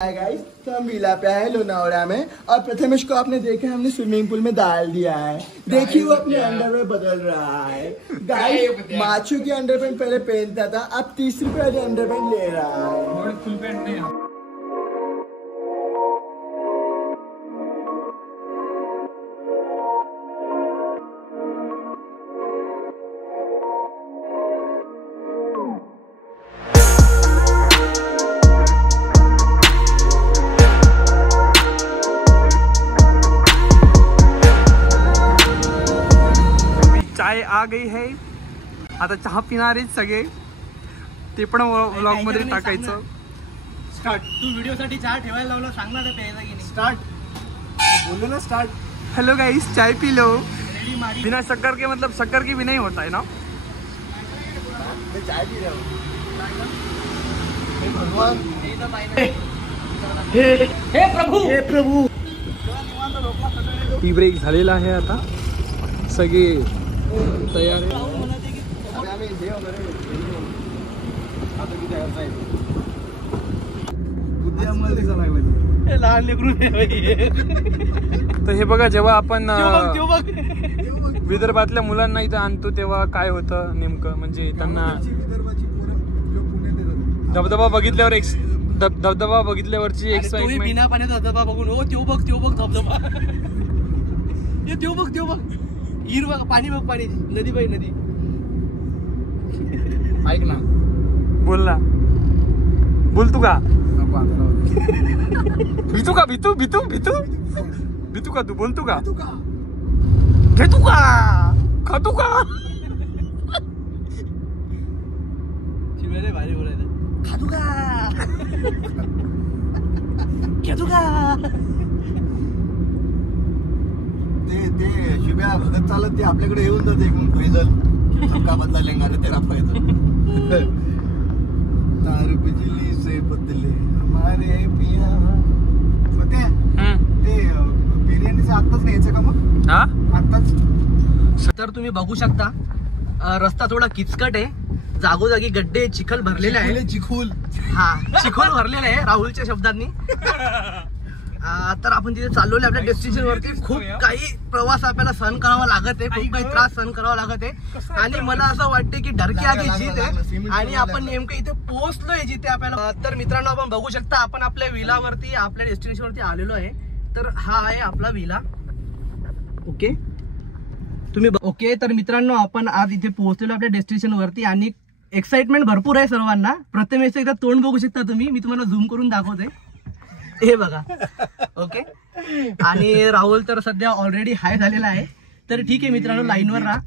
Hi guys, तो हम villa पे आए लोनावड़ा में और प्रथमेश को आपने देखा हमने स्विमिंग पूल में डाल दिया है। देखिए वो अपने अंडरवेयर बदल रहा है। गाइस माचू की अंडरपैंट पहले पहनता था, अब 30 रुपए वाली अंडरपैंट ले रहा है। फुल पैंट नहीं। चाय आ गई है, आता चहा पिणारे सगळे, ते पण व्लॉग मध्ये टाकायचं। स्टार्ट। तू व्हिडिओ साठी चहा ठेवायला लावला, सांग ना ते प्यायला की नाही। स्टार्ट बोलो ना, स्टार्ट। हेलो गाइस, चाय पी लो। रेडी मारी बिना शक्कर के, मतलब शक्कर की भी नहीं होता है ना। मैं चाय पी रहा हूँ। हे भगवान, हे प्रभू, हे प्रभू। टी ब्रेक झालेला आहे, आता सगळे तयार आहे। अरे आम्ही हे वगैरे आता किती आहे बुद्धी आम्हाला दिसा लागली। हे लहान लेकरू आहे। तर हे बघा, जेव्हा आपण त्यो बघ विदर्भातल्या मुलांना इथं आणतो तेव्हा काय होतं नेमकं, म्हणजे त्यांना विदर्भाची पोरं जो पुण्यात येतात, धबधबा बघितल्यावर धबधबा बघितल्यावरची एक्साइटमेंट। बिना पाण्याचा धबधबा बघून ओ त्यो बघ धबधबा। हे त्यो बघ हिर बघ, पाणी बघ, पाणी, नदी बाई नदी। ऐक ना, बोल तू का भीतू का तू बोलतो का घेतू का खातू का शिवाय भारी बोलायचं। खातू का घेतो का ते शिव्या भगत चालत ते आपल्याकडे येऊन जाते एकूण फैजल सबका बदला लेंगा रे तेरा फैजल। तार बिजली से बदले हमारे पिया। ते बिर्याणीचं आत्ताच न्यायचं का मग? हा आत्ताच। तर तुम्ही बघू शकता, रस्ता थोडा किचकट आहे, जागोजागी गड्डे चिखल भरलेले आहे। चिखोल भरलेले आहे राहुलच्या शब्दांनी। तर आपण तिथे चाललोय आपल्या डेस्टिनेशन वरती। खूप काही प्रवास आपल्याला सहन करावा लागत आहे, खूप काही त्रास सहन करावा लागत आहे, आणि मला असं वाटते की डरकी आगे जीत आहे, आणि आपण नेमकं इथे पोहोचलोय जिथे आपल्याला। तर मित्रांनो, आपण बघू शकता आपण आपल्या विलावरती, आपल्या डेस्टिनेशन वरती आलेलो आहे। तर हा आहे आपला विला। ओके ओके तर मित्रांनो, आपण आज इथे पोहोचलेलो आपल्या डेस्टिनेशन वरती, आणि एक्साइटमेंट भरपूर आहे सर्वांना। प्रथमेश एकदा तोंड बघू शकता तुम्ही, मी तुम्हाला झूम करून दाखवते, हे बघा। ओके, आणि राहुल तर सध्या ऑलरेडी हाय झालेला आहे। तर ठीक आहे मित्रांनो, लाईनवर राहा।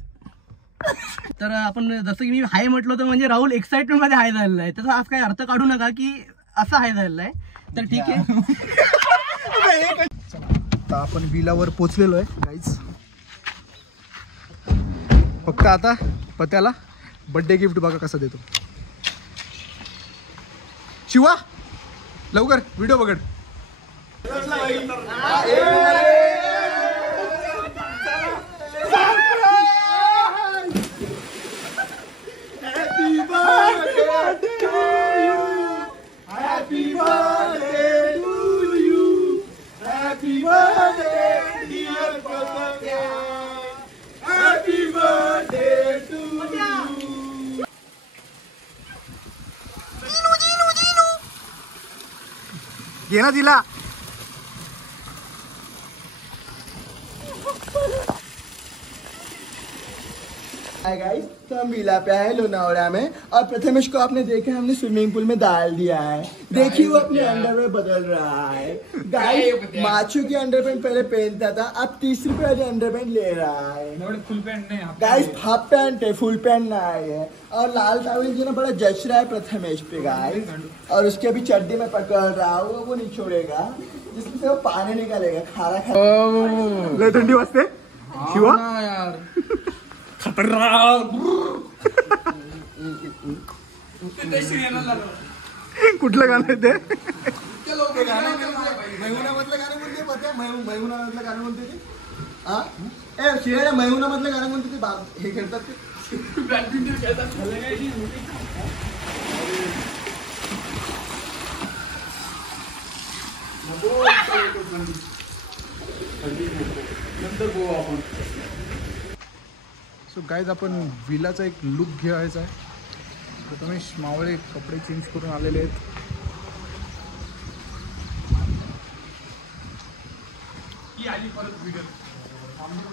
तर आपण जसं की मी हाय म्हटलं तर म्हणजे राहुल एक्साइटमेंट मध्ये हाय झालेला आहे, त्याचा आज काही अर्थ काढू नका की असा हाय झालेला आहे। तर ठीक आहे, आता आपण विलावर पोचलेलो आहे गाईज। फक्त आता पत्याला बर्थडे गिफ्ट बघा कसं देतो। शिवा लवकर व्हिडिओ बघ। घे ना तिला। हाय गाइस, तो हम विला पे आए लोनावड़ा में और प्रथमेश को आपने देखा हमने स्विमिंग पूल में डाल दिया है। देखिए वो अपने अंडरवेयर बदल रहा है। गाइस माचू की अंडरपैंट पहले पहनता था, अब 30 रुपए वाली अंडरपैंट ले रहा है। फुल पैंट नहीं। गाइस हाफ पैंट है, फुल पैंट ना है। और लाल टावल जो ना बड़ा जच रहा है प्रथमेश पे गाइस, और उसके अभी चड्डी में पकड़ रहा हूँ, वो नहीं छोड़ेगा, जिसमें से वो पानी निकालेगा खारा खारा। ले ठंडी वास्ते शिवा यार खतरनाक। कुठलं गाणं आहे ते? मैहुनामधलं गाणं म्हणते पत्या, मैहुनामधलं गाणं म्हणते ते। हा ए शिवाय मैहुनामधलं गाणं म्हणते ते, हे खेळतात ते बॅडमिंटन खेळतात। नंतर बघू आपण. सो गाईज आपण विलाचा एक लुक घ्यायचा आहे. प्रथमेश मावळे कपडे चेंज करून आलेले आहेत.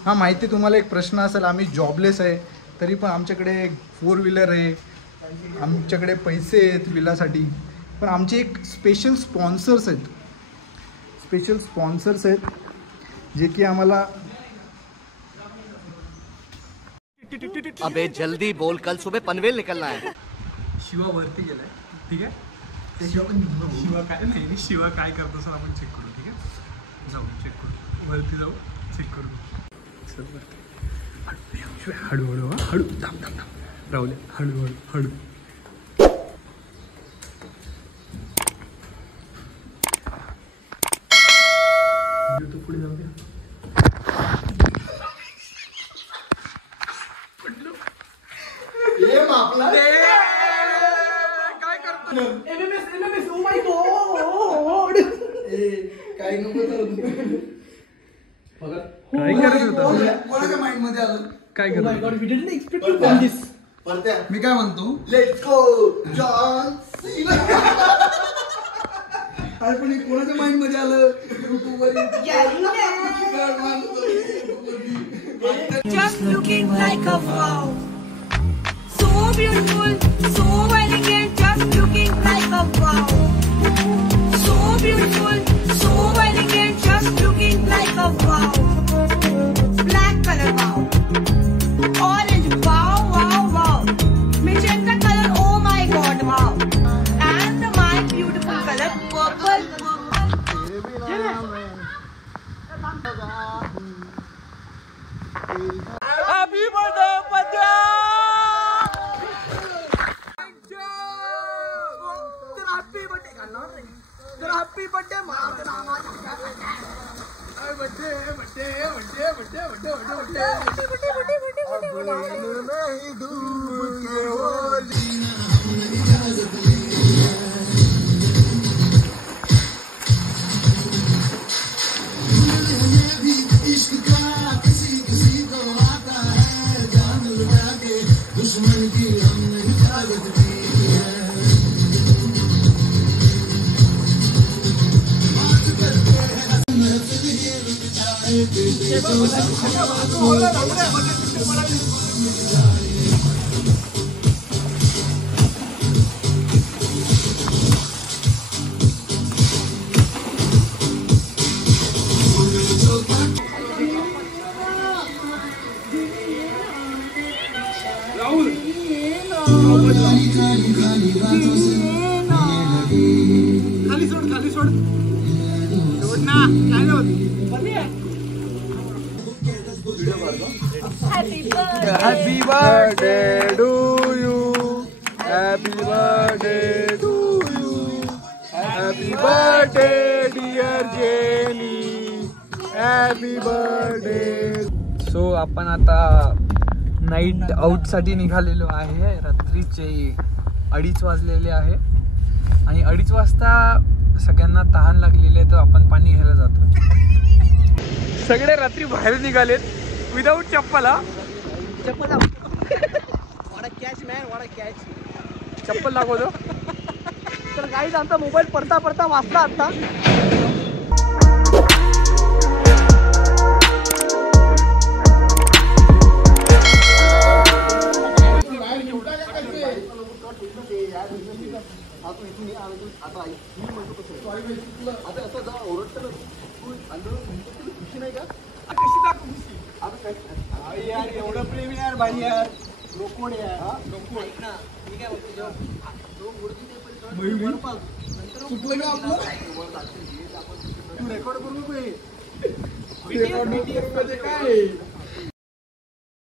हा माहिती तुम्हाला एक प्रश्न असेल, आम्ही जॉबलेस आहे तरी पण आमच्याकडे 4 व्हीलर आहे, आमच्याकडे पैसे आहेत विलासाठी. पण आमचे एक स्पेशल स्पॉन्सर्स आहेत जे की आम्हाला अबे जल्दी बोल, कल सुबह पनवेल निकलना है. शिवा वरती गेलाय, ठीक आहे. शिवा काय नाही, शिवा काय करतो सर आपण चेक करू, ठीक आहे. जाऊ चेक करू, वरती जाऊ चेक करू. चल वरती हळूहळू हळू थांब थांब थांब राहुल, हळूहळू हळू. तू पुढे जाऊ द्या. ये मापला काय करतो MMS, oh my god. काय नको काय करत होता, कोणाच्या माइंड मध्ये आलं? काय करत होता? We didn't expect you from this. परत्या मी काय म्हणतो, लेट्स गो जॉन सीना. अरे पण हे कोणाच्या माइंड मध्ये आलं? युट्यूबवर Just looking like a wow. So beautiful, so elegant, just looking like a wow. So beautiful, so elegant, just looking like a wow. Black color wow. Orange wow, wow, wow. Magenta color, oh my god, wow. And my beautiful color, purple. Happy birthday, Padya! Happy birthday, happy birthday, खाली सोड ना, काय होत. Happy birthday to you, happy birthday to you, happy birthday dear Jenny, happy birthday. So आपण आता night out साठी निघालेलो आहे. रात्रीचे 2:30 वाजलेले आहे आणि 2:30 वाजता सगळ्यांना तहान लागलेली आहे, तर आपण पाणी घ्यायला जातो. सगळे रात्री बाहेर निघालेत विदाऊट चप्पल. चप्पल वाडा कॅच मॅन, वाडा कॅच. चप्पल दाखवतो. तर गाईज आमचा मोबाईल पडता वाचला आता. एवढं प्रेम यार भाई यार. लोकोड यार, चुकलं का आपलं? तू रेकॉर्ड करू नको. रेकॉर्ड मध्ये काय